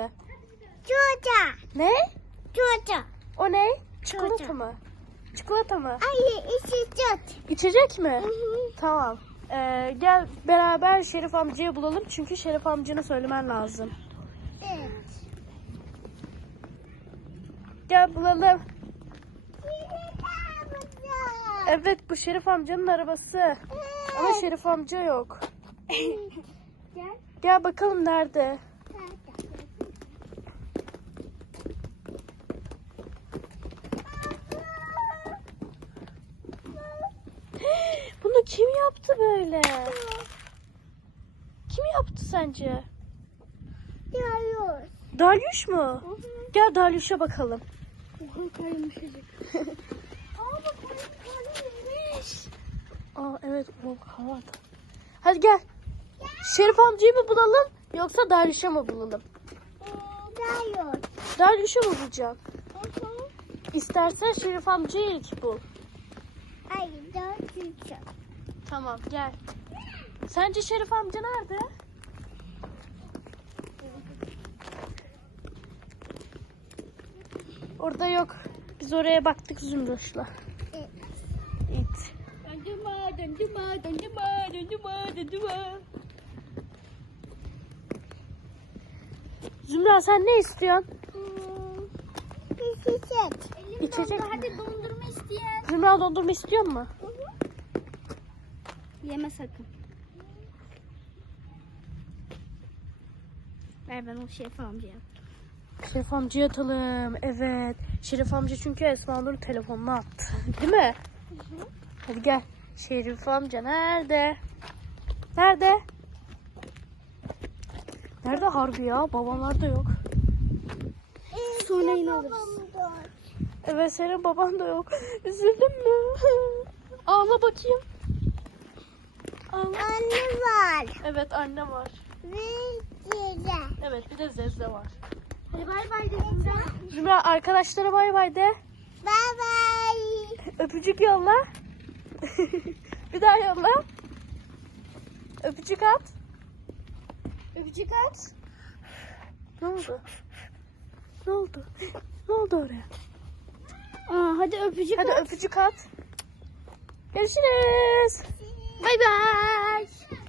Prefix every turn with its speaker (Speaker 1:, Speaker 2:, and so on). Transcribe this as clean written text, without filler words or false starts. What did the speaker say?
Speaker 1: içinde?
Speaker 2: Çikolata.
Speaker 1: Ne?
Speaker 2: Çikolata.
Speaker 1: O ne?
Speaker 2: Çikolata.
Speaker 1: Çikolata mı? Çikolata mı?
Speaker 2: Hayır, içecek.
Speaker 1: İçecek mi?
Speaker 2: Hı hı.
Speaker 1: Tamam. Gel beraber Şerif amcayı bulalım. Çünkü Şerif amcanı söylemen lazım.
Speaker 2: Evet.
Speaker 1: Gel bulalım. Evet, bu Şerif amcanın arabası. Ama Şerif amca yok.
Speaker 2: Gel.
Speaker 1: Gel bakalım nerede? Bunu kim yaptı böyle? Kim yaptı sence?
Speaker 2: Diyoruz.
Speaker 1: Dalyuş mu? Gel Dalyuş'a bakalım. Aa evet, o havada. Hadi gel. Şerif amcayı mı bulalım yoksa Dalyuş'a mı bulalım?
Speaker 2: Diyoruz.
Speaker 1: Dalyuş'u mu bulacağım? İstersen Şerif amcayı ilk bul.
Speaker 2: Hayır, dört.
Speaker 1: Tamam gel. Sence Şerif amca nerede? Orada yok. Biz oraya baktık Zümrüt'le.
Speaker 2: Evet.
Speaker 1: Evet. Zümra sen ne istiyorsun?
Speaker 2: İçecek.
Speaker 1: İçecek mi?
Speaker 2: Hadi dondurma isteyen.
Speaker 1: Zümra dondurma istiyor mu?
Speaker 2: Yeme sakın. Ver ben o Şerif amcaya.
Speaker 1: Şerif amcaya atalım. Evet. Şerif amca çünkü Esma Nur'un telefonuna attı. Değil mi? Hadi gel. Şerif amca nerede? Nerede? Nerede harbi ya? Babamlar da yok.
Speaker 2: Sonra yine alırız.
Speaker 1: Evet, senin baban da yok. Üzüldün mü? Ağla bakayım. Ağla.
Speaker 2: Anne var.
Speaker 1: Evet, anne var.
Speaker 2: Ve dede.
Speaker 1: Evet, bir de Zezze var.
Speaker 2: Hadi bay bay de Zümra.
Speaker 1: Zümra arkadaşlara bay bay de.
Speaker 2: Bay bay.
Speaker 1: Öpücük yolla. Bir daha yolla. Öpücük at. Öpücük at. Ne oldu? Ne oldu? Ne oldu oraya?
Speaker 2: Aa, hadi öpücük
Speaker 1: Hadi öpücük at. Görüşürüz.
Speaker 2: Bay bay.